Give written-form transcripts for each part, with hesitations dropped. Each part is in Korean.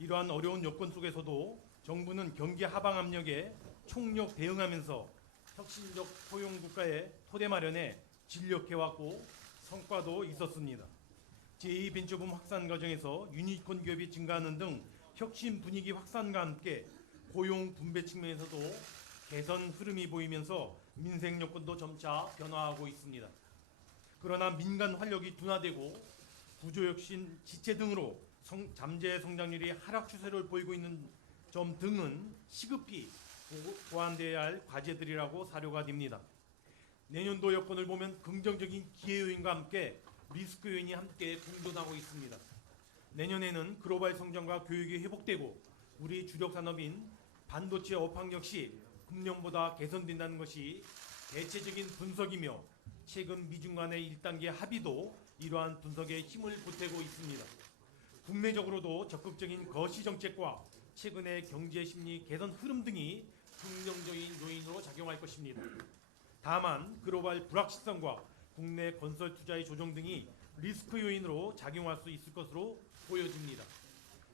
이러한 어려운 여건 속에서도 정부는 경기 하방 압력에 총력 대응하면서 혁신적 포용국가의 토대 마련에 진력해왔고 성과도 있었습니다. 제2벤처붐 확산 과정에서 유니콘 기업이 증가하는 등 혁신 분위기 확산과 함께 고용 분배 측면에서도 개선 흐름이 보이면서 민생 여건도 점차 변화하고 있습니다. 그러나 민간 활력이 둔화되고 구조혁신, 지체 등으로 잠재 성장률이 하락 추세를 보이고 있는 점 등은 시급히 보완돼야 할 과제들이라고 사료가 됩니다. 내년도 여건을 보면 긍정적인 기회 요인과 함께 리스크 요인이 함께 공존하고 있습니다. 내년에는 글로벌 성장과 교육이 회복되고 우리 주력 산업인 반도체 업황 역시 금년보다 개선된다는 것이 대체적인 분석이며 최근 미중 간의 1단계 합의도 이러한 분석에 힘을 보태고 있습니다. 국내적으로도 적극적인 거시 정책과 최근의 경제 심리 개선 흐름 등이 긍정적인 요인으로 작용할 것입니다. 다만 글로벌 불확실성과 국내 건설 투자의 조정 등이 리스크 요인으로 작용할 수 있을 것으로 보여집니다.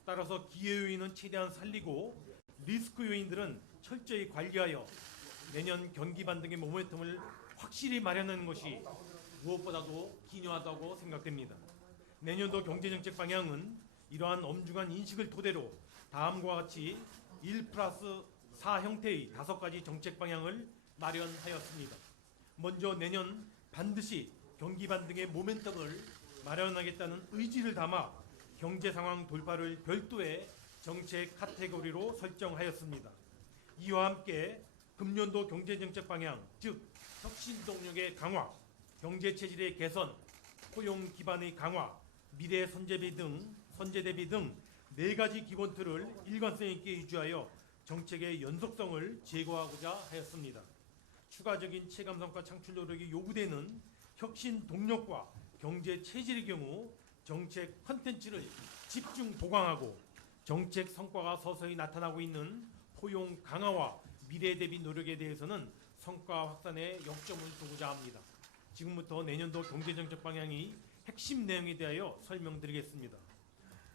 따라서 기회 요인은 최대한 살리고 리스크 요인들은 철저히 관리하여 내년 경기 반등의 모멘텀을 확실히 마련하는 것이 무엇보다도 기요하다고 생각됩니다. 내년도 경제정책 방향은 이러한 엄중한 인식을 토대로 다음과 같이 1+4 형태의 5가지 정책 방향을 마련하였습니다. 먼저 내년 반드시 경기 반등의 모멘텀을 마련하겠다는 의지를 담아 경제 상황 돌파를 별도의 정책 카테고리로 설정하였습니다. 이와 함께 금년도 경제정책 방향, 즉 혁신 동력의 강화, 경제 체질의 개선, 포용 기반의 강화, 미래 선제 대비 등 4가지 기본 틀을 일관성 있게 유지하여 정책의 연속성을 제고하고자 하였습니다. 추가적인 체감 성과 창출 노력이 요구되는 혁신 동력과 경제 체질의 경우 정책 컨텐츠를 집중 보강하고 정책 성과가 서서히 나타나고 있는 포용 강화와 미래 대비 노력에 대해서는 성과 확산에 역점을 두고자 합니다. 지금부터 내년도 경제정책 방향의 핵심 내용에 대하여 설명드리겠습니다.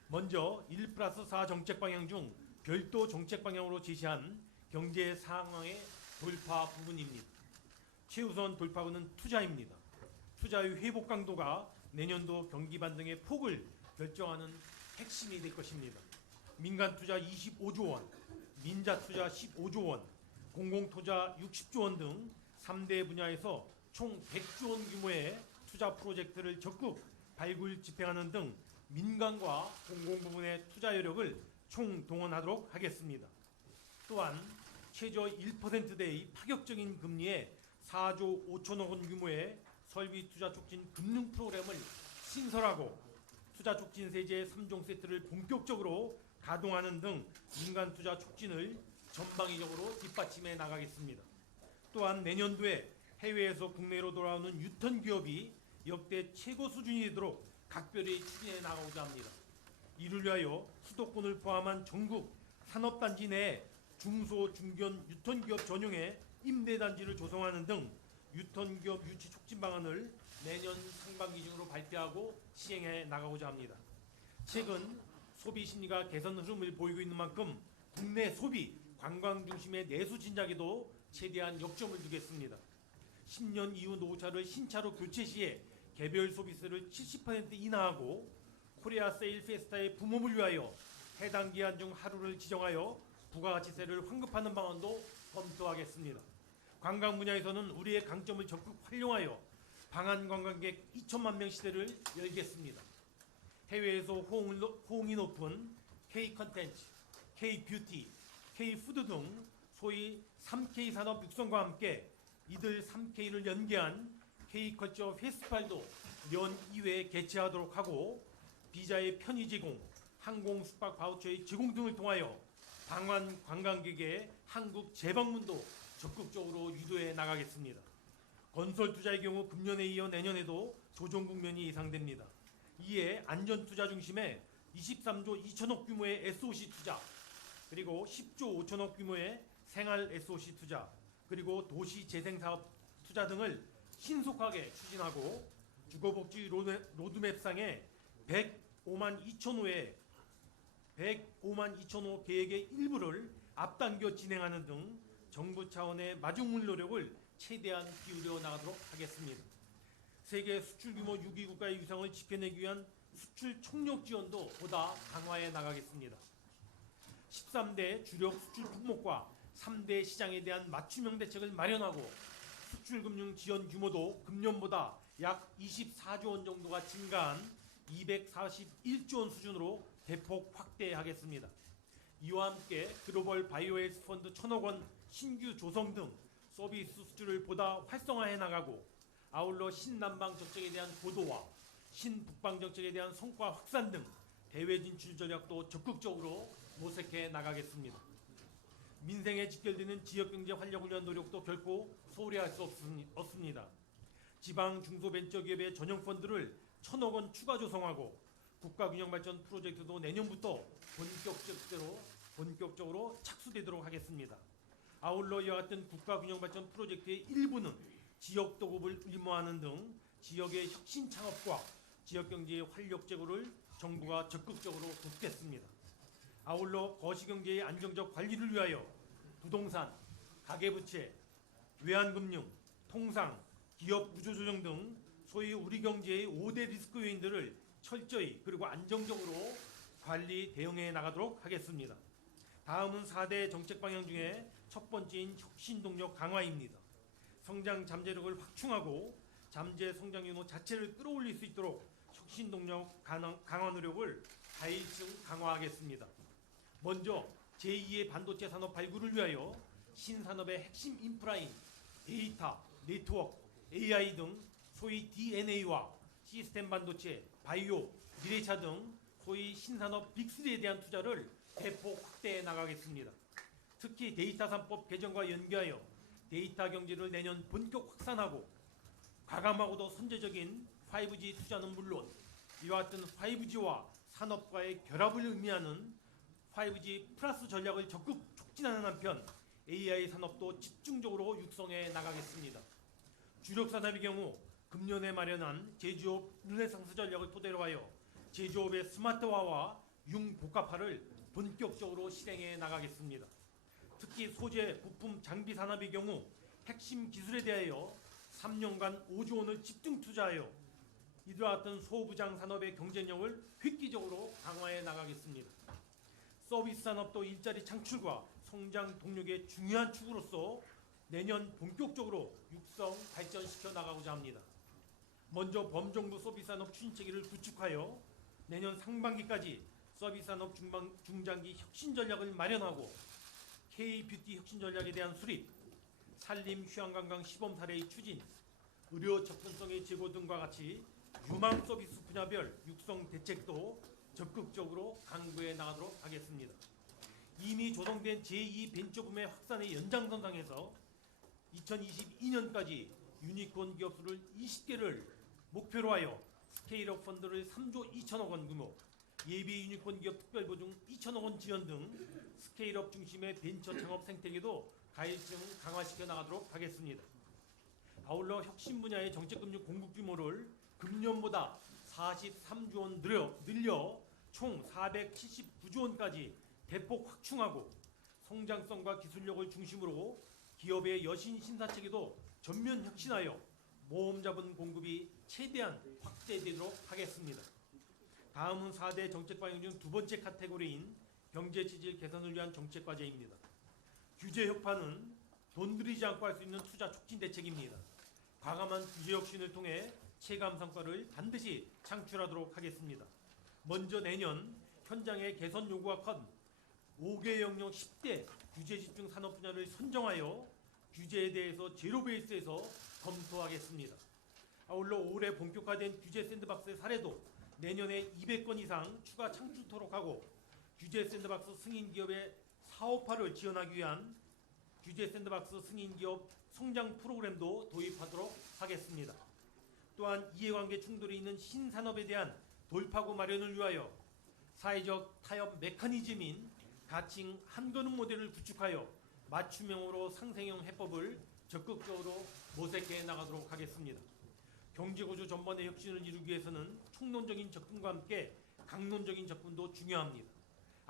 먼저 1+4 정책 방향 중 별도 정책 방향으로 제시한 경제 상황의 돌파 부분입니다. 최우선 돌파구는 투자입니다. 투자의 회복 강도가 내년도 경기 반등의 폭을 결정하는 핵심이 될 것입니다. 민간 투자 25조 원, 민자 투자 15조 원, 공공투자 60조 원 등 3대 분야에서 총 100조 원 규모의 투자 프로젝트를 적극 발굴 집행하는 등 민간과 공공 부문의 투자 여력을 총동원하도록 하겠습니다. 또한 최저 1%대의 파격적인 금리에 4조 5천억 원 규모의 설비 투자 촉진 금융 프로그램을 신설하고 투자 촉진 세제 3종 세트를 본격적으로 가동하는 등 민간 투자 촉진을 전방위적으로 뒷받침해 나가겠습니다. 또한 내년도에 해외에서 국내로 돌아오는 유턴 기업이 역대 최고 수준이 되도록 각별히 추진해 나가고자 합니다. 이를 위하여 수도권을 포함한 전국 산업단지 내 중소, 중견 유턴 기업 전용의 임대단지를 조성하는 등 유턴 기업 유치 촉진 방안을 내년 상반기 중으로 발표하고 시행해 나가고자 합니다. 최근 소비 심리가 개선 흐름을 보이고 있는 만큼 국내 소비, 관광 중심의 내수 진작에도 최대한 역점을 두겠습니다. 10년 이후 노후차를 신차로 교체 시에 개별 소비세를 70% 인하하고 코리아 세일 페스타의 붐업을 위하여 해당 기한 중 하루를 지정하여 부가가치세를 환급하는 방안도 검토하겠습니다. 관광 분야에서는 우리의 강점을 적극 활용하여 방한 관광객 2천만 명 시대를 열겠습니다. 해외에서 호응이 높은 K-컨텐츠, K-뷰티, K-푸드 등 소위 3K 산업 육성과 함께 이들 3K를 연계한 K-컬처 페스티벌도 년 2회 개최하도록 하고 비자의 편의 제공, 항공 숙박 바우처의 제공 등을 통하여 방한 관광객의 한국 재방문도 적극적으로 유도해 나가겠습니다. 건설 투자의 경우 금년에 이어 내년에도 조정 국면이 예상됩니다. 이에 안전투자 중심의 23조 2천억 규모의 SOC 투자, 그리고 10조 5천억 규모의 생활 SOC 투자, 그리고 도시재생사업 투자 등을 신속하게 추진하고 주거복지 로드맵상에 105만 2천 호의 105만 2천호 계획의 일부를 앞당겨 진행하는 등 정부 차원의 마중물 노력을 최대한 기울여 나가도록 하겠습니다. 세계 수출 규모 6위 국가의 위상을 지켜내기 위한 수출 총력 지원도 보다 강화해 나가겠습니다. 13대 주력 수출 품목과 3대 시장에 대한 맞춤형 대책을 마련하고 수출금융 지원 규모도 금년보다 약 24조 원 정도가 증가한 241조 원 수준으로 대폭 확대하겠습니다. 이와 함께 글로벌 바이오헬스 펀드 1,000억 원 신규 조성 등 서비스 수출을 보다 활성화해 나가고 아울러 신남방 정책에 대한 고도화, 신북방 정책에 대한 성과 확산 등 대외 진출 전략도 적극적으로 모색해 나가겠습니다. 민생에 직결되는 지역경제 활력을 위한 노력도 결코 소홀히 할 수 없습니다. 지방 중소벤처기업의 전용 펀드를 1,000억 원 추가 조성하고 국가균형발전 프로젝트도 내년부터 본격적으로 착수되도록 하겠습니다. 아울러 이와 같은 국가균형발전 프로젝트의 일부는 지역 도급을 의무화하는 등 지역의 혁신 창업과 지역경제의 활력 제고를 정부가 적극적으로 돕겠습니다. 아울러 거시경제의 안정적 관리를 위하여 부동산, 가계부채, 외환금융, 통상, 기업 구조조정 등 소위 우리 경제의 5대 리스크 요인들을 철저히 그리고 안정적으로 관리 대응해 나가도록 하겠습니다. 다음은 4대 정책 방향 중에 첫 번째인 혁신동력 강화입니다. 성장 잠재력을 확충하고 잠재 성장 규모 자체를 끌어올릴 수 있도록 혁신동력 강화 노력을 가일층 강화하겠습니다. 먼저 제2의 반도체 산업 발굴을 위하여 신산업의 핵심 인프라인 데이터, 네트워크, AI 등 소위 DNA와 시스템 반도체, 바이오, 미래차 등 소위 신산업 빅3에 대한 투자를 대폭 확대해 나가겠습니다. 특히 데이터 3법 개정과 연계하여 데이터 경제를 내년 본격 확산하고 과감하고도 선제적인 5G 투자는 물론 이와 같은 5G와 산업과의 결합을 의미하는 5G 플러스 전략을 적극 촉진하는 한편 AI 산업도 집중적으로 육성해 나가겠습니다. 주력 산업의 경우 금년에 마련한 제조업 르네상스 전략을 토대로 하여 제조업의 스마트화와 융복합화를 본격적으로 실행해 나가겠습니다. 특히 소재, 부품, 장비 산업의 경우 핵심 기술에 대하여 3년간 5조 원을 집중 투자하여 이와 같은 소부장 산업의 경쟁력을 획기적으로 강화해 나가겠습니다. 서비스 산업도 일자리 창출과 성장 동력의 중요한 축으로서 내년 본격적으로 육성 발전시켜 나가고자 합니다. 먼저 범정부 서비스 산업 추진 체계를 구축하여 내년 상반기까지 서비스 산업 중장기 혁신 전략을 마련하고 K-뷰티 혁신 전략에 대한 수립, 산림 휴양관광 시범 사례의 추진, 의료 접근성의 제고 등과 같이 유망 서비스 분야별 육성 대책도 적극적으로 강구해 나가도록 하겠습니다. 이미 조성된 제2벤처붐의 확산의 연장선상에서 2022년까지 유니콘 기업 수를 20개를 목표로 하여 스케일업 펀드를 3조 2천억 원 규모, 예비 유니콘 기업 특별보증 2천억 원 지원 등 스케일업 중심의 벤처 창업 생태계도 가일층 강화시켜 나가도록 하겠습니다. 아울러 혁신 분야의 정책금융 공급 규모를 금년보다 43조 원 늘려 총 479조 원까지 대폭 확충하고 성장성과 기술력을 중심으로 기업의 여신 심사체계도 전면 혁신하여 모험 자본 공급이 최대한 확대되도록 하겠습니다. 다음은 4대 정책 방향 중 두 번째 카테고리인 경제 체질 개선을 위한 정책 과제입니다. 규제 혁파는 돈 들이지 않고 할 수 있는 투자 촉진 대책입니다. 과감한 규제 혁신을 통해 체감 성과를 반드시 창출하도록 하겠습니다. 먼저 내년 현장의 개선 요구가 큰 5개 영역 10대 규제 집중 산업 분야를 선정하여 규제에 대해서 제로 베이스에서 검토하겠습니다. 아울러 올해 본격화된 규제 샌드박스의 사례도 내년에 200건 이상 추가 창출토록 하고 규제 샌드박스 승인 기업의 사업화를 지원하기 위한 규제 샌드박스 승인 기업 성장 프로그램도 도입하도록 하겠습니다. 또한 이해관계 충돌이 있는 신산업에 대한 돌파구 마련을 위하여 사회적 타협 메커니즘인 가칭 한걸음 모델을 구축하여 맞춤형으로 상생형 해법을 적극적으로 모색해 나가도록 하겠습니다. 경제구조 전반의 혁신을 이루기 위해서는 총론적인 접근과 함께 강론적인 접근도 중요합니다.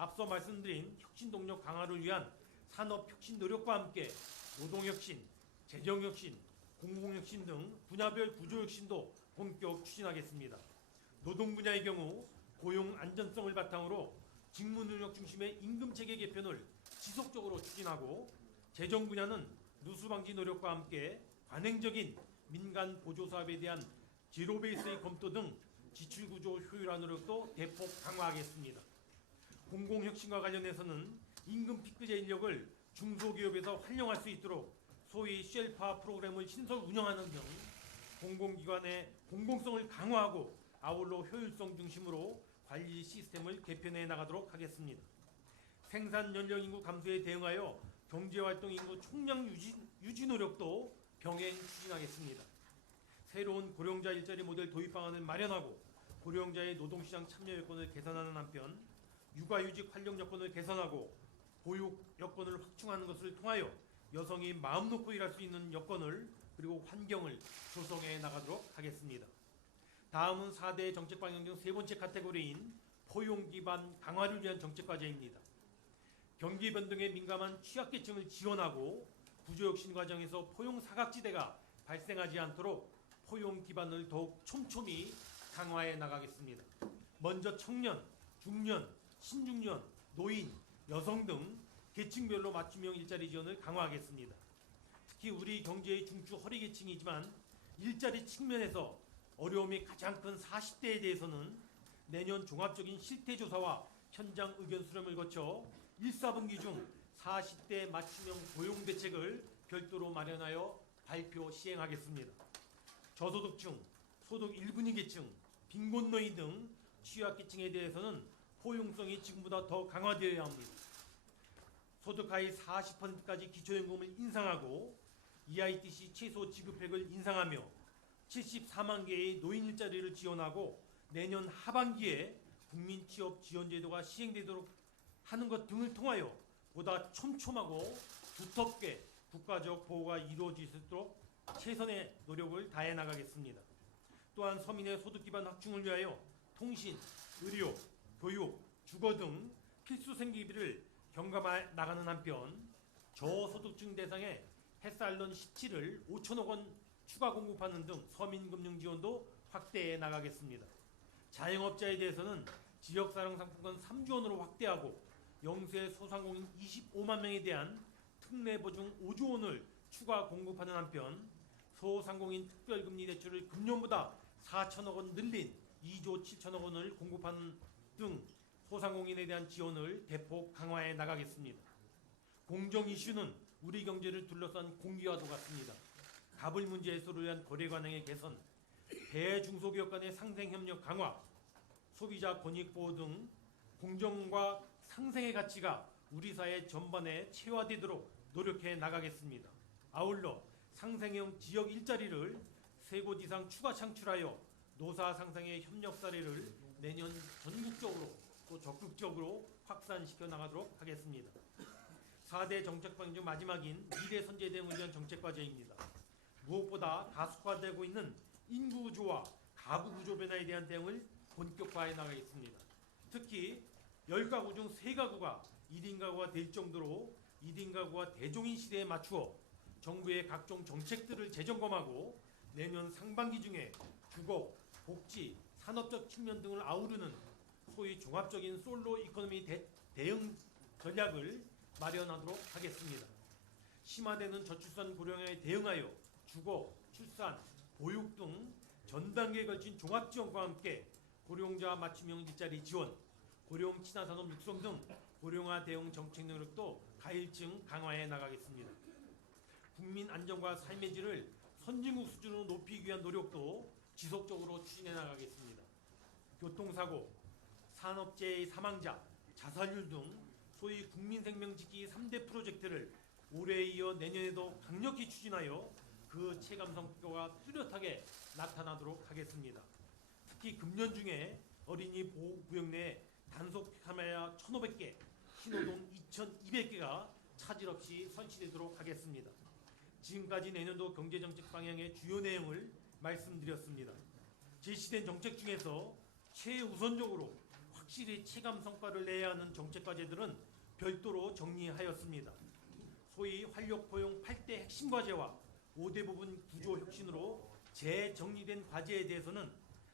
앞서 말씀드린 혁신 동력 강화를 위한 산업 혁신 노력과 함께 노동 혁신, 재정 혁신, 공공 혁신 등 분야별 구조 혁신도 본격 추진하겠습니다. 노동 분야의 경우 고용 안전성을 바탕으로 직무 능력 중심의 임금 체계 개편을 지속적으로 추진하고, 재정 분야는 누수 방지 노력과 함께 관행적인 민간 보조 사업에 대한 제로 베이스의 검토 등 지출 구조 효율화 노력도 대폭 강화하겠습니다. 공공 혁신과 관련해서는 임금 피크제 인력을 중소기업에서 활용할 수 있도록 소위 쉘파 프로그램을 신설 운영하는 등 공공기관의 공공성을 강화하고 아울러 효율성 중심으로 관리 시스템을 개편해 나가도록 하겠습니다. 생산 연령 인구 감소에 대응하여 경제활동 인구 총량 유지 노력도 병행 추진하겠습니다. 새로운 고령자 일자리 모델 도입 방안을 마련하고 고령자의 노동시장 참여 여건을 개선하는 한편 육아휴직 활용 여건을 개선하고 보육 여건을 확충하는 것을 통하여 여성이 마음 놓고 일할 수 있는 여건을 그리고 환경을 조성해 나가도록 하겠습니다. 다음은 4대 정책 방향 중 세 번째 카테고리인 포용 기반 강화를 위한 정책 과제입니다. 경기 변동에 민감한 취약계층을 지원하고 구조혁신 과정에서 포용 사각지대가 발생하지 않도록 포용 기반을 더욱 촘촘히 강화해 나가겠습니다. 먼저 청년, 중년, 신중년, 노인, 여성 등 계층별로 맞춤형 일자리 지원을 강화하겠습니다. 특히 우리 경제의 중추 허리계층이지만 일자리 측면에서 어려움이 가장 큰 40대에 대해서는 내년 종합적인 실태조사와 현장 의견 수렴을 거쳐 1, 4분기 중 40대 맞춤형 고용 대책을 별도로 마련하여 발표 시행하겠습니다. 저소득층, 소득 1분위 계층, 빈곤노인 등 취약계층에 대해서는 포용성이 지금보다 더 강화되어야 합니다. 소득 하위 40%까지 기초연금을 인상하고 EITC 최소 지급액을 인상하며 74만 개의 노인 일자리를 지원하고 내년 하반기에 국민취업지원제도가 시행되도록 하는 것 등을 통하여 보다 촘촘하고 두텁게 국가적 보호가 이루어질 수 있도록 최선의 노력을 다해 나가겠습니다. 또한 서민의 소득 기반 확충을 위하여 통신, 의료, 교육, 주거 등 필수 생계비를 경감해 나가는 한편 저소득층 대상의 햇살론 17을 5천억 원 추가 공급하는 등 서민금융 지원도 확대해 나가겠습니다. 자영업자에 대해서는 지역사랑상품권 3조 원으로 확대하고 영세 소상공인 25만 명에 대한 특례보증 5조 원을 추가 공급하는 한편 소상공인 특별금리 대출을 금년보다 4천억 원 늘린 2조 7천억 원을 공급하는 등 소상공인에 대한 지원을 대폭 강화해 나가겠습니다. 공정 이슈는 우리 경제를 둘러싼 공기와도 같습니다. 갑을 문제 해소를 위한 거래 관행의 개선, 대중소기업 간의 상생협력 강화, 소비자 권익 보호 등 공정과 상생의 가치가 우리 사회 전반에 체화되도록 노력해 나가겠습니다. 아울러 상생형 지역 일자리를 3곳 이상 추가 창출하여 노사 상생의 협력 사례를 내년 전국적으로 또 적극적으로 확산시켜 나가도록 하겠습니다. 4대 정책 방향 중 마지막인 미래 선제 대응을 위한 정책 과제입니다. 무엇보다 가속화되고 있는 인구 구조와 가구 구조 변화에 대한 대응을 본격화해 나가겠습니다. 특히 10가구 중 3가구가 1인 가구가 될 정도로 1인 가구가 대종인 시대에 맞추어 정부의 각종 정책들을 재점검하고 내년 상반기 중에 주거, 복지, 산업적 측면 등을 아우르는 소위 종합적인 솔로 이코노미 대응 전략을 마련하도록 하겠습니다. 심화되는 저출산 고령화에 대응하여 주거, 출산, 보육 등 전 단계에 걸친 종합지원과 함께 고령자 맞춤형 일자리 지원, 고령 친화산업 육성 등 고령화 대응 정책 능력도 가일층 강화해 나가겠습니다. 국민 안정과 삶의 질을 선진국 수준으로 높이기 위한 노력도 지속적으로 추진해 나가겠습니다. 교통사고, 산업재해 사망자, 자살률 등 소위 국민생명지키 3대 프로젝트를 올해에 이어 내년에도 강력히 추진하여 그 체감 성과가 뚜렷하게 나타나도록 하겠습니다. 특히 금년 중에 어린이 보호구역 내 단속 카메라 1,500개, 신호등 2,200개가 차질 없이 설치되도록 하겠습니다. 지금까지 내년도 경제정책 방향의 주요 내용을 말씀드렸습니다. 제시된 정책 중에서 최우선적으로 확실히 체감 성과를 내야 하는 정책 과제들은 별도로 정리하였습니다. 소위 활력 포용 8대 핵심 과제와 5대 부분 구조 혁신으로 재정리된 과제에 대해서는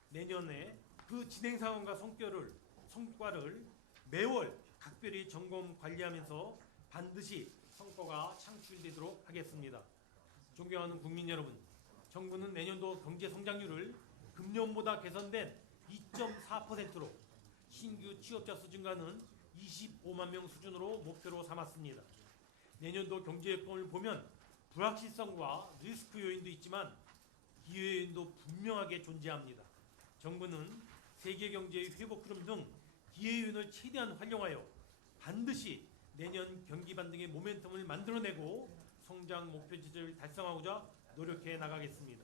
내년에 그 진행 상황과 성과를 매월 각별히 점검 관리하면서 반드시 성과가 창출되도록 하겠습니다. 존경하는 국민 여러분, 정부는 내년도 경제 성장률을 금년보다 개선된 2.4%로 신규 취업자 수 증가는 25만 명 수준으로 목표로 삼았습니다. 내년도 경제 여건을 보면 불확실성과 리스크 요인도 있지만 기회 요인도 분명하게 존재합니다. 정부는 세계 경제의 회복 흐름 등 기회 요인을 최대한 활용하여 반드시 내년 경기 반등의 모멘텀을 만들어내고 성장 목표 지점을 달성하고자 노력해 나가겠습니다.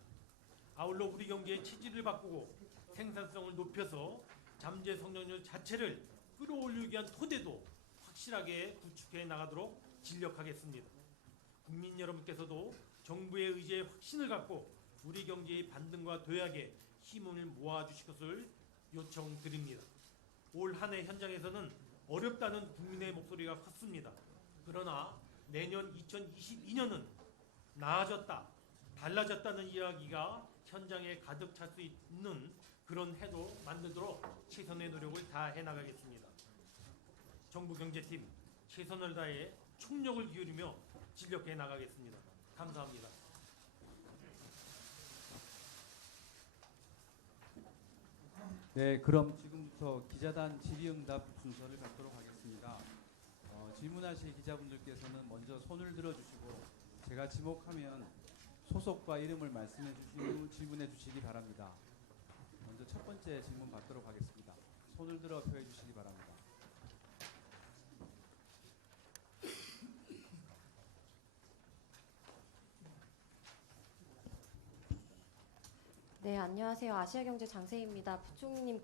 아울러 우리 경제의 체질을 바꾸고 생산성을 높여서 잠재 성장률 자체를 끌어올리기 위한 토대도 확실하게 구축해 나가도록 진력하겠습니다. 국민 여러분께서도 정부의 의지에 확신을 갖고 우리 경제의 반등과 도약에 힘을 모아주실 것을 요청드립니다. 올 한 해 현장에서는 어렵다는 국민의 목소리가 컸습니다. 그러나 내년 2022년은 나아졌다, 달라졌다는 이야기가 현장에 가득 찰 수 있는 그런 해도 만들도록 최선의 노력을 다해 나가겠습니다. 정부 경제팀 최선을 다해 총력을 기울이며 진력해 나가겠습니다. 감사합니다. 네, 그럼 지금부터 기자단 질의응답 순서를 갖도록 하겠습니다. 질문하실 기자분들께서는 먼저 손을 들어주시고 제가 지목하면 소속과 이름을 말씀해 주시고 질문해 주시기 바랍니다. 먼저 첫 번째 질문 받도록 하겠습니다. 손을 들어 표해 주시기 바랍니다. 네, 안녕하세요. 아시아경제 장세희입니다. 부총리님,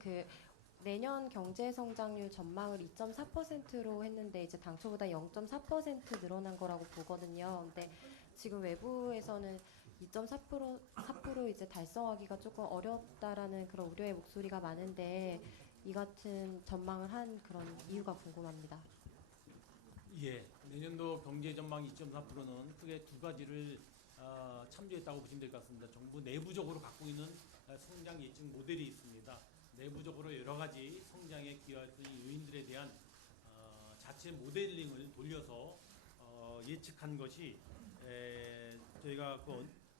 내년 경제 성장률 전망을 2.4%로 했는데 이제 당초보다 0.4% 늘어난 거라고 보거든요. 근데 지금 외부에서는 2.4% 이제 달성하기가 조금 어렵다라는 그런 우려의 목소리가 많은데 이 같은 전망을 한 그런 이유가 궁금합니다. 예, 내년도 경제 전망 2.4%는 크게 두 가지를 참조했다고 보시면 될 것 같습니다. 정부 내부적으로 갖고 있는 성장 예측 모델이 있습니다. 내부적으로 여러 가지 성장에 기여할 수 있는 요인들에 대한 자체 모델링을 돌려서 예측한 것이 저희가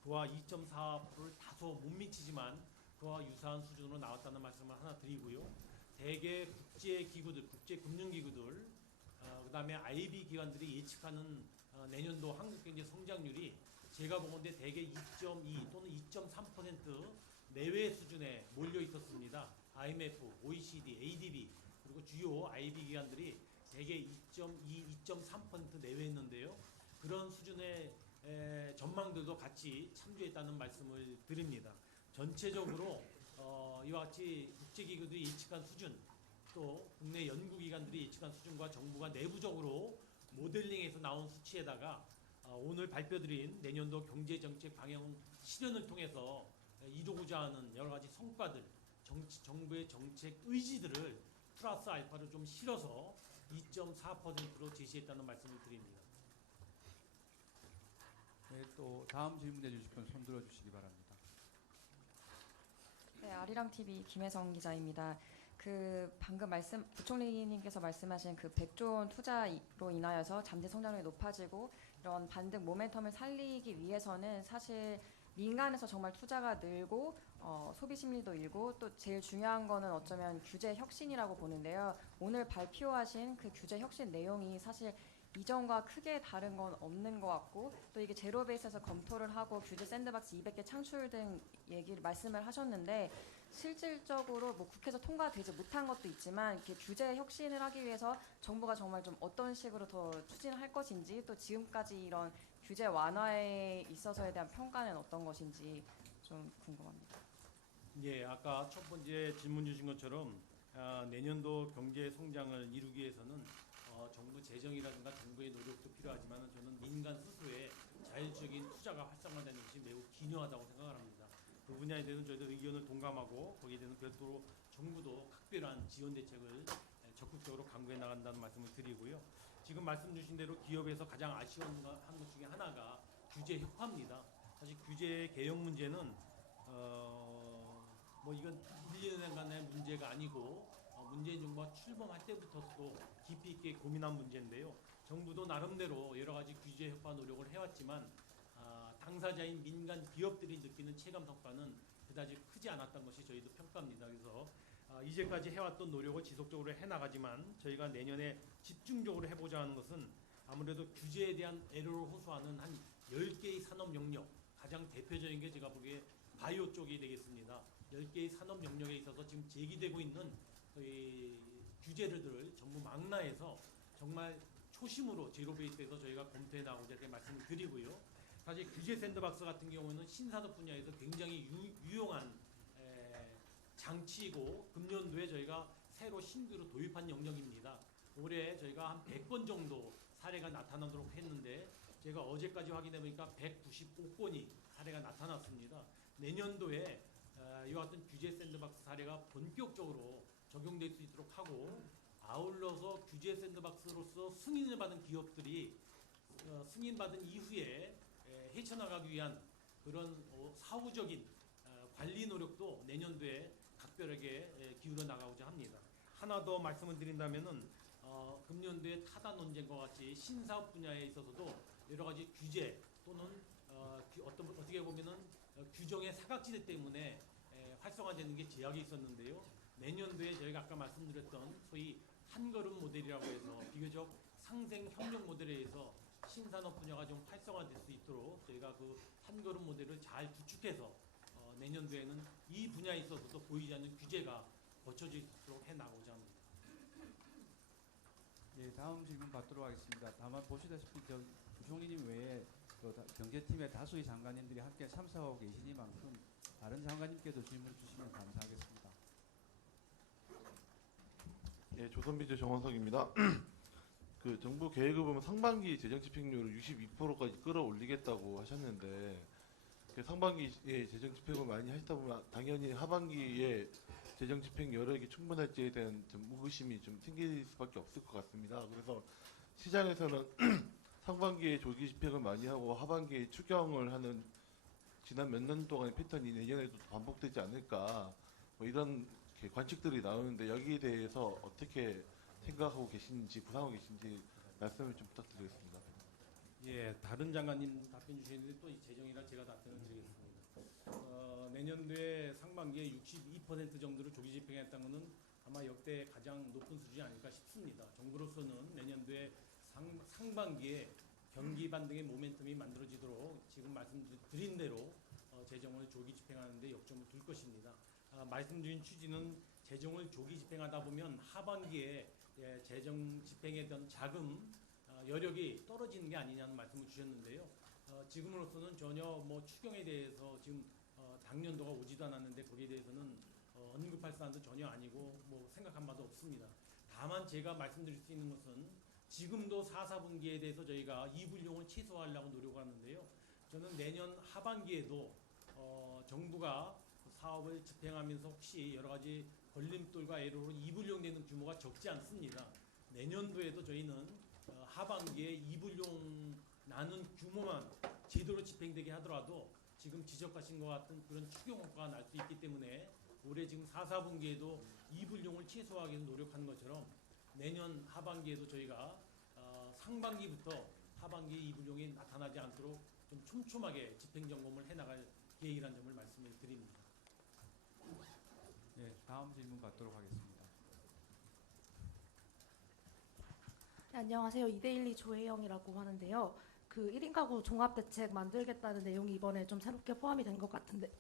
그와 2.4%를 다소 못 미치지만 그와 유사한 수준으로 나왔다는 말씀을 하나 드리고요. 대개 국제기구들, 국제금융기구들, 그다음에 IB 기관들이 예측하는 내년도 한국경제 성장률이 제가 보건대 대개 2.2 또는 2.3% 내외 수준에 몰려 있었습니다. IMF, OECD, ADB 그리고 주요 IB 기관들이 대개 2.2, 2.3% 내외였는데요. 그런 수준의 전망들도 같이 참조했다는 말씀을 드립니다. 전체적으로 이와 같이 국제기구들이 예측한 수준 또 국내 연구기관들이 예측한 수준과 정부가 내부적으로 모델링에서 나온 수치에다가 오늘 발표드린 내년도 경제정책 방향 실현을 통해서 이루고자 하는 여러 가지 성과들, 정부의 정책 의지들을 플러스 알파를 좀 실어서 2.4%로 제시했다는 말씀을 드립니다. 네, 또 다음 질문해 주실 분 손 들어 주시기 바랍니다. 네, 아리랑 TV 김혜성 기자입니다. 방금 부총리님께서 말씀하신 100조 원 투자로 인하여서 잠재 성장률이 높아지고 이런 반등 모멘텀을 살리기 위해서는 사실 민간에서 정말 투자가 늘고 소비 심리도 일고 또 제일 중요한 거는 어쩌면 규제 혁신이라고 보는데요. 오늘 발표하신 그 규제 혁신 내용이 사실 이전과 크게 다른 건 없는 것 같고 또 이게 제로 베이스에서 검토를 하고 규제 샌드박스 200개 창출 등 말씀을 하셨는데 실질적으로 국회에서 통과되지 못한 것도 있지만 이렇게 규제 혁신을 하기 위해서 정부가 정말 좀 어떤 식으로 더 추진할 것인지 또 지금까지 이런 규제 완화에 있어서에 대한 평가는 어떤 것인지 좀 궁금합니다. 예, 아까 첫 번째 질문 주신 것처럼 내년도 경제 성장을 이루기 위해서는 정부 재정이라든가 정부의 노력도 필요하지만 저는 민간 스스로의 자율적인 투자가 활성화되는 것이 매우 기묘하다고 생각을 합니다. 그 분야에 대해서 저희들 의견을 동감하고 거기에 대해서 별도로 정부도 각별한 지원 대책을 적극적으로 강구해 나간다는 말씀을 드리고요. 지금 말씀 주신 대로 기업에서 가장 아쉬워하는 것 중에 하나가 규제 효과입니다. 사실 규제 개혁 문제는 뭐 이건 1, 2년간의 문제가 아니고 문재인 정부가 출범할 때부터도 깊이 있게 고민한 문제인데요. 정부도 나름대로 여러 가지 규제 효과 노력을 해왔지만 당사자인 민간 기업들이 느끼는 체감 성과는 그다지 크지 않았던 것이 저희도 평가입니다. 그래서 이제까지 해왔던 노력을 지속적으로 해나가지만 저희가 내년에 집중적으로 해보자 하는 것은 아무래도 규제에 대한 애로를 호소하는 한 10개의 산업 영역, 가장 대표적인 게 제가 보기에 바이오 쪽이 되겠습니다. 10개의 산업 영역에 있어서 지금 제기되고 있는 규제들을 전부 망라해서 정말 초심으로 제로 베이스에서 저희가 검토해 나가고자 이렇게 말씀을 드리고요. 사실 규제 샌드박스 같은 경우는 신산업 분야에서 굉장히 유용한 장치이고 금년도에 저희가 새로 신규로 도입한 영역입니다. 올해 저희가 한 100건 정도 사례가 나타나도록 했는데 제가 어제까지 확인해 보니까 195건이 사례가 나타났습니다. 내년도에 이와 같은 규제 샌드박스 사례가 본격적으로 적용될 수 있도록 하고 아울러서 규제 샌드박스로서 승인을 받은 기업들이 승인받은 이후에 헤쳐나가기 위한 그런 사후적인 관리 노력도 내년도에 각별하게 기울여 나가고자 합니다. 하나 더 말씀을 드린다면은 금년도에 타다 논쟁과 같이 신사업 분야에 있어서도 여러 가지 규제 또는 어떻게 보면은 규정의 사각지대 때문에 활성화되는 게 제약이 있었는데요. 내년도에 저희가 아까 말씀드렸던 소위 한걸음 모델이라고 해서 비교적 상생 협력 모델에 의해서 신산업 분야가 좀 활성화될 수 있도록 저희가 그 한걸음 모델을 잘 구축해서 내년도에는 이 분야에 있어서도 보이지 않는 규제가 거쳐질 수 있도록 해나가고자 합니다. 예, 다음 질문 받도록 하겠습니다. 다만 보시다시피 부총리님 외에 또 경제팀의 다수의 장관님들이 함께 참석하고 계시니만큼 다른 장관님께도 질문 주시면 감사하겠습니다. 예, 조선비즈 정원석입니다. 그 정부 계획을 보면 상반기 재정 집행률을 62%까지 끌어올리겠다고 하셨는데 그 상반기에 재정 집행을 많이 하시다 보면 당연히 하반기에 재정 집행 여력이 충분할지에 대한 좀 의구심이 좀 생길 수밖에 없을 것 같습니다. 그래서 시장에서는 상반기에 조기 집행을 많이 하고 하반기에 추경을 하는 지난 몇 년 동안의 패턴이 내년에도 반복되지 않을까 뭐 이런 관측들이 나오는데 여기에 대해서 어떻게 생각하고 계신지 구상하고 계신지 말씀을 좀 부탁드리겠습니다. 예, 다른 장관님 답변 주시는데 또 이 재정이라 제가 답변을 드리겠습니다. 내년도에 상반기에 62% 정도로 조기 집행했다는 것은 아마 역대 가장 높은 수준이 아닐까 싶습니다. 정부로서는 내년도에 상반기에 경기 반등의 모멘텀이 만들어지도록 지금 말씀드린 대로 재정을 조기 집행하는 데 역점을 둘 것입니다. 말씀드린 취지는 재정을 조기 집행하다 보면 하반기에 재정 집행에 대한 자금 여력이 떨어지는 게 아니냐는 말씀을 주셨는데요. 지금으로서는 전혀 뭐 추경에 대해서 지금 당년도가 오지도 않았는데 거기에 대해서는 언급할 사안도 전혀 아니고 뭐 생각한 바도 없습니다. 다만 제가 말씀드릴 수 있는 것은 지금도 4, 4분기에 대해서 저희가 이불용을 최소화하려고 노력하는데요. 저는 내년 하반기에도 정부가 사업을 집행하면서 혹시 여러 가지 걸림돌과 애로로 이불용 되는 규모가 적지 않습니다. 내년도에도 저희는 하반기에 이불용 나는 규모만 제대로 집행되게 하더라도 지금 지적하신 것 같은 그런 추경 효과가 날 수 있기 때문에 올해 지금 4, 4분기에도 이불용을 최소화하기 위해서 노력하는 것처럼 내년 하반기에도 저희가 상반기부터 하반기에 이불용이 나타나지 않도록 좀 촘촘하게 집행 점검을 해나갈 계획이라는 점을 말씀을 드립니다. 예, 다음 질문 받도록 하겠습니다. 네, 안녕하세요. 이데일리 조혜영이라고 하는데요. 그 1인 가구 종합대책 만들겠다는 내용이 이번에 좀 새롭게 포함이 된 것 같은데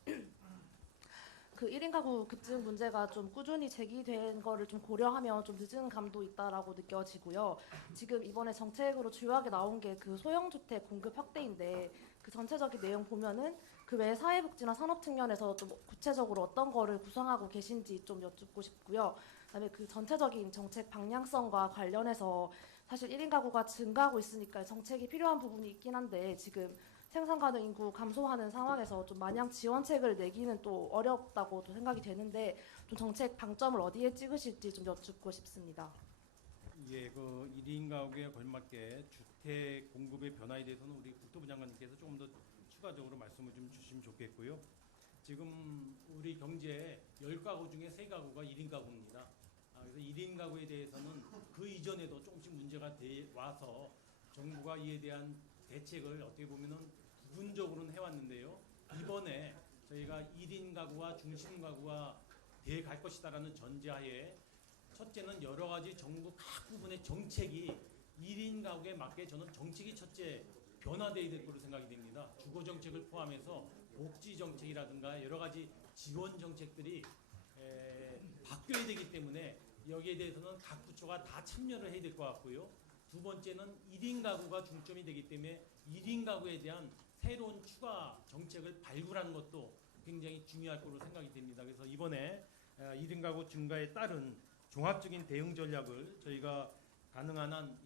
그 1인 가구 급증 문제가 좀 꾸준히 제기된 거를 좀 고려하면 좀 늦은 감도 있다라고 느껴지고요. 지금 이번에 정책으로 주요하게 나온 게 그 소형주택 공급 확대인데 그 전체적인 내용 보면은 그 외 사회복지나 산업 측면에서 좀 구체적으로 어떤 거를 구상하고 계신지 좀 여쭙고 싶고요. 그다음에 그 전체적인 정책 방향성과 관련해서 사실 1인 가구가 증가하고 있으니까 정책이 필요한 부분이 있긴 한데 지금 생산 가능 인구 감소하는 상황에서 좀 마냥 지원책을 내기는 또 어렵다고도 생각이 되는데 좀 정책 방점을 어디에 찍으실지 좀 여쭙고 싶습니다. 예, 그 1인 가구에 걸맞게 주택 공급의 변화에 대해서는 우리 국토부 장관님께서 조금 더 추가적으로 말씀을 좀 주시면 좋겠고요. 지금 우리 경제 10가구 중에 3가구가 1인 가구입니다. 그래서 1인 가구에 대해서는 그 이전에도 조금씩 문제가 와서 정부가 이에 대한 대책을 어떻게 보면은 부분적으로는 해왔는데요. 이번에 저희가 1인 가구와 중심 가구가 돼 갈 것이다라는 전제하에 첫째는 여러 가지 정부 각 부분의 정책이 1인 가구에 맞게 저는 정책이 첫째 변화돼야 될 거로 생각이 됩니다. 주거 정책을 포함해서 복지 정책이라든가 여러 가지 지원 정책들이 바뀌어야 되기 때문에 여기에 대해서는 각 부처가 다 참여를 해야 될 것 같고요. 두 번째는 1인 가구가 중점이 되기 때문에 1인 가구에 대한 새로운 추가 정책을 발굴하는 것도 굉장히 중요할 거로 생각이 됩니다. 그래서 이번에 1인 가구 증가에 따른 종합적인 대응 전략을 저희가 가능한 한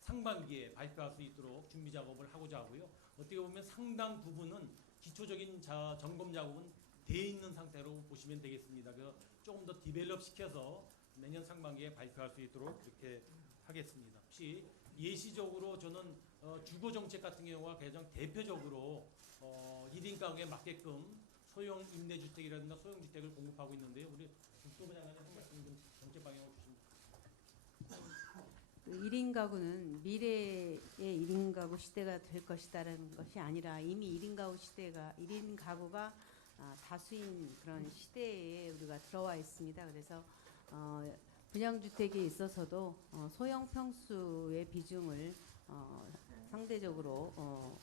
상반기에 발표할 수 있도록 준비 작업을 하고자 하고요. 어떻게 보면 상당 부분은 기초적인 점검 작업은 돼 있는 상태로 보시면 되겠습니다. 그래서 조금 더 디벨롭 시켜서 내년 상반기에 발표할 수 있도록 그렇게 하겠습니다. 혹시 예시적으로 저는 주거 정책 같은 경우가 가장 대표적으로 1인 가구에 맞게끔 소형 임대주택이라든가 소형 주택을 공급하고 있는데요. 우리 국토부 장관님 한 말씀 좀 정책 방향을 주시면. 1인 가구는 미래의 1인 가구 시대가 될 것이다라는 것이 아니라 이미 1인 가구 시대가 1인 가구가 다수인 그런 시대에 우리가 들어와 있습니다. 그래서 분양주택에 있어서도 소형 평수의 비중을 상대적으로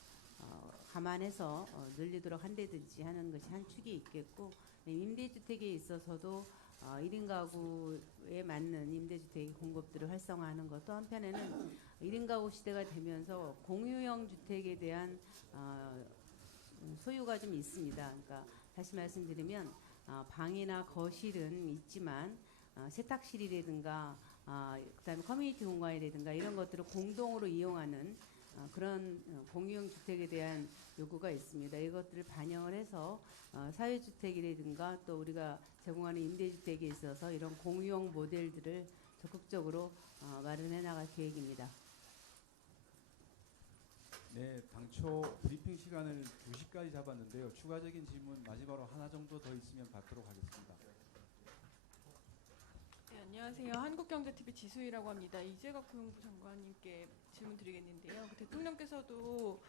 감안해서 늘리도록 한다든지 하는 것이 한 축이 있겠고, 임대주택에 있어서도 1인 가구에 맞는 임대주택 공급들을 활성화하는 것도 한편에는 1인 가구 시대가 되면서 공유형 주택에 대한 소유가 좀 있습니다. 그러니까 다시 말씀드리면 방이나 거실은 있지만 세탁실이라든가 그다음에 커뮤니티 공간이라든가 이런 것들을 공동으로 이용하는 그런 공유형 주택에 대한 요구가 있습니다. 이것들을 반영을 해서 사회주택이라든가 또 우리가 제공하는 임대주택에 있어서 이런 공유형 모델들을 적극적으로 마련해 나갈 계획입니다. 네, 당초 브리핑 시간을 2시까지 잡았는데요. 추가적인 질문 마지막으로 하나 정도 더 있으면 받도록 하겠습니다. 네, 안녕하세요. 한국경제TV 지수희라고 합니다. 이재갑 고용부 장관님께 질문 드리겠는데요. 대통령께서도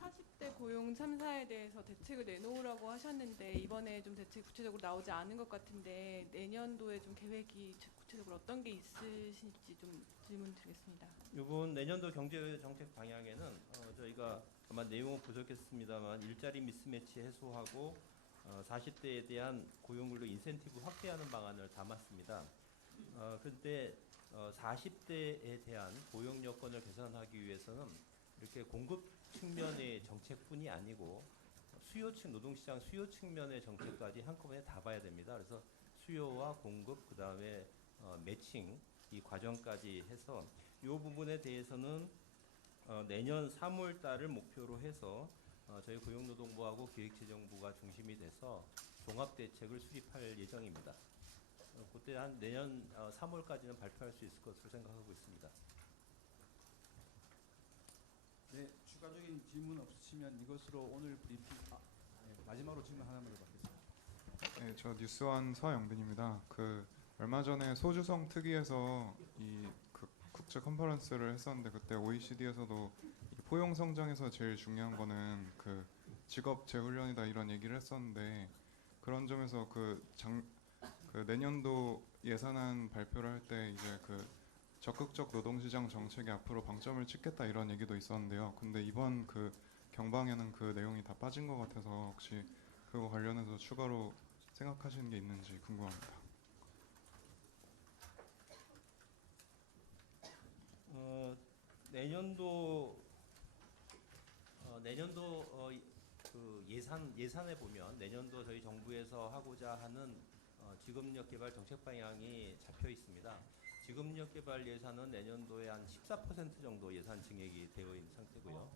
40대 고용 참사에 대해서 대책을 내놓으라고 하셨는데 이번에 좀 대책이 구체적으로 나오지 않은 것 같은데 내년도에 좀 계획이 구체적으로 어떤 게 있으신지 좀 질문 드리겠습니다. 이번 내년도 경제 정책 방향에는 저희가 아마 내용은 부족했습니다만 일자리 미스매치 해소하고 40대에 대한 고용근로 인센티브 확대하는 방안을 담았습니다. 그런데 40대에 대한 고용 여건을 개선하기 위해서는 이렇게 공급 측면의 정책뿐이 아니고 노동시장 수요 측면의 정책까지 한꺼번에 다 봐야 됩니다. 그래서 수요와 공급 그다음에 매칭 이 과정까지 해서 이 부분에 대해서는 내년 3월 달을 목표로 해서 저희 고용노동부하고 기획재정부가 중심이 돼서 종합대책을 수립할 예정입니다. 그때 한 내년 3월까지는 발표할 수 있을 것으로 생각하고 있습니다. 네, 추가적인 질문 없으시면 이것으로 오늘 브리핑 마지막으로 질문 하나만 더 받겠습니다. 네, 저 뉴스원 서영빈입니다. 얼마 전에 소주성 특위에서 그 국제 컨퍼런스를 했었는데 그때 OECD에서도 포용 성장에서 제일 중요한 거는 직업 재훈련이다 이런 얘기를 했었는데 그런 점에서 내년도 예산안 발표를 할 때 이제 적극적 노동시장 정책에 앞으로 방점을 찍겠다 이런 얘기도 있었는데요. 근데 이번 경방에는 그 내용이 다 빠진 것 같아서 혹시 그거 관련해서 추가로 생각하시는 게 있는지 궁금합니다. 내년도 예산에 보면 내년도 저희 정부에서 하고자 하는 직업력 개발 정책 방향이 잡혀 있습니다. 직업력 개발 예산은 내년도에 한 14% 정도 예산 증액이 되어 있는 상태고요.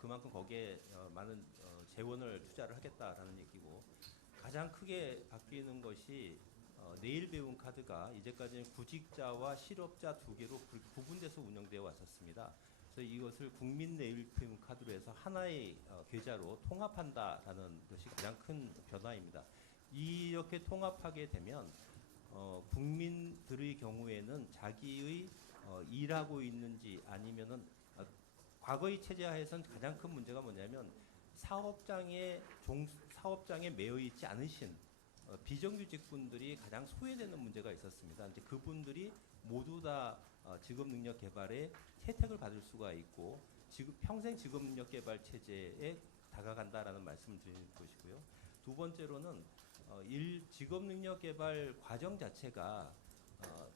그만큼 거기에 많은 재원을 투자를 하겠다라는 얘기고 가장 크게 바뀌는 것이 내일 배움 카드가 이제까지는 구직자와 실업자 두 개로 구분돼서 운영되어 왔었습니다. 그래서 이것을 국민 내일 배움 카드로 해서 하나의 계좌로 통합한다라는 것이 가장 큰 변화입니다. 이렇게 통합하게 되면 국민들의 경우에는 자기의 일하고 있는지 아니면은 과거의 체제 하에서는 가장 큰 문제가 뭐냐면 사업장에 매여 있지 않으신 비정규직분들이 가장 소외되는 문제가 있었습니다. 이제 그분들이 모두 다 직업 능력 개발에 혜택을 받을 수가 있고 평생 직업 능력 개발 체제에 다가간다라는 말씀을 드리는 것이고요. 두 번째로는 직업 능력 개발 과정 자체가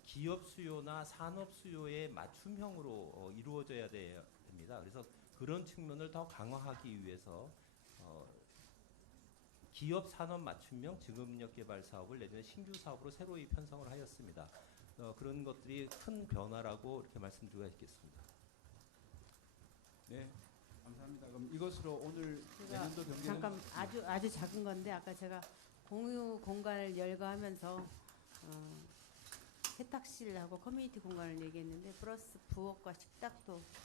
기업 수요나 산업 수요에 맞춤형으로 이루어져야 됩니다. 그래서 그런 측면을 더 강화하기 위해서 기업 산업 맞춤형 직업 능력 개발 사업을 내년에 신규 사업으로 새로이 편성을 하였습니다. 그런 것들이 큰 변화라고 이렇게 말씀드리겠습니다. 네, 감사합니다. 그럼 이것으로 오늘 제가 내년도 경제는 잠깐 아주 작은 건데 아까 제가 공유 공간을 열거하면서 세탁실하고 커뮤니티 공간을 얘기했는데 플러스 부엌과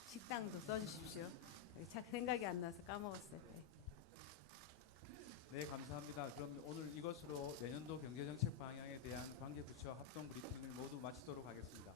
식당도 써주십시오. 생각이 안 나서 까먹었어요. 네, 감사합니다. 그럼 오늘 이것으로 내년도 경제정책 방향에 대한 관계부처 합동 브리핑을 모두 마치도록 하겠습니다.